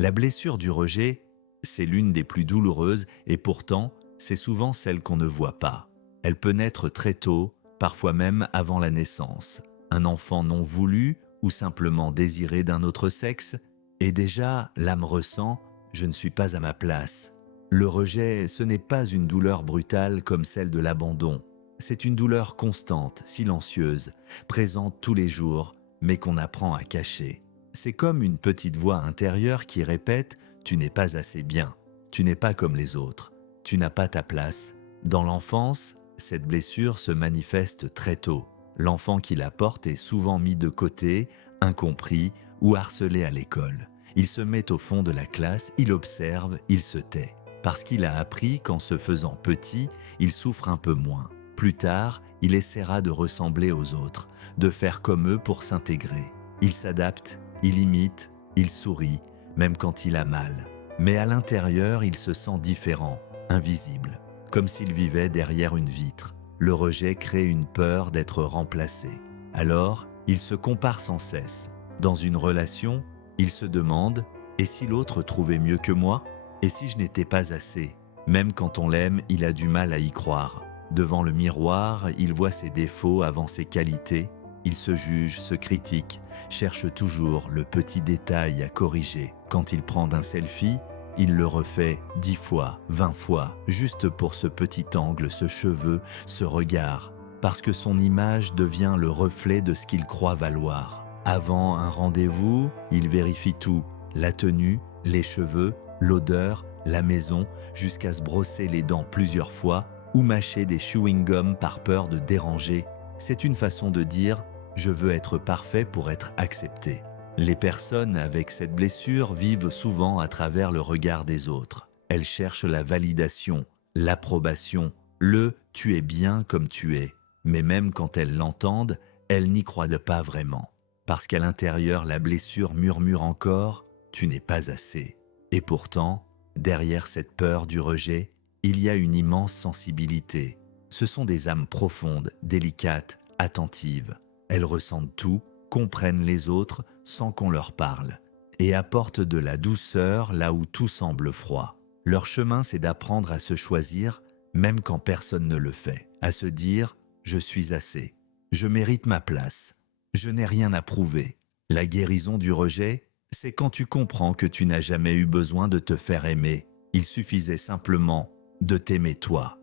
La blessure du rejet, c'est l'une des plus douloureuses et pourtant, c'est souvent celle qu'on ne voit pas. Elle peut naître très tôt, parfois même avant la naissance. Un enfant non voulu ou simplement désiré d'un autre sexe, et déjà l'âme ressent « je ne suis pas à ma place ». Le rejet, ce n'est pas une douleur brutale comme celle de l'abandon. C'est une douleur constante, silencieuse, présente tous les jours, mais qu'on apprend à cacher. C'est comme une petite voix intérieure qui répète « tu n'es pas assez bien, tu n'es pas comme les autres, tu n'as pas ta place ». Dans l'enfance, cette blessure se manifeste très tôt. L'enfant qui la porte est souvent mis de côté, incompris ou harcelé à l'école. Il se met au fond de la classe, il observe, il se tait. Parce qu'il a appris qu'en se faisant petit, il souffre un peu moins. Plus tard, il essaiera de ressembler aux autres, de faire comme eux pour s'intégrer. Il s'adapte, il imite, il sourit, même quand il a mal. Mais à l'intérieur, il se sent différent, invisible, comme s'il vivait derrière une vitre. Le rejet crée une peur d'être remplacé. Alors, il se compare sans cesse. Dans une relation, il se demande « et si l'autre trouvait mieux que moi ? Et si je n'étais pas assez ?» Même quand on l'aime, il a du mal à y croire. Devant le miroir, il voit ses défauts avant ses qualités. Il se juge, se critique, cherche toujours le petit détail à corriger. Quand il prend un selfie, il le refait 10 fois, 20 fois, juste pour ce petit angle, ce cheveu, ce regard, parce que son image devient le reflet de ce qu'il croit valoir. Avant un rendez-vous, il vérifie tout, la tenue, les cheveux, l'odeur, la maison, jusqu'à se brosser les dents plusieurs fois ou mâcher des chewing-gums par peur de déranger. C'est une façon de dire « je veux être parfait pour être accepté ». Les personnes avec cette blessure vivent souvent à travers le regard des autres. Elles cherchent la validation, l'approbation, le « tu es bien comme tu es ». Mais même quand elles l'entendent, elles n'y croient pas vraiment. Parce qu'à l'intérieur, la blessure murmure encore « tu n'es pas assez ». Et pourtant, derrière cette peur du rejet, il y a une immense sensibilité. Ce sont des âmes profondes, délicates, attentives. Elles ressentent tout, comprennent les autres sans qu'on leur parle et apportent de la douceur là où tout semble froid. Leur chemin, c'est d'apprendre à se choisir même quand personne ne le fait, à se dire « je suis assez, je mérite ma place, je n'ai rien à prouver ». La guérison du rejet, c'est quand tu comprends que tu n'as jamais eu besoin de te faire aimer. Il suffisait simplement de t'aimer toi.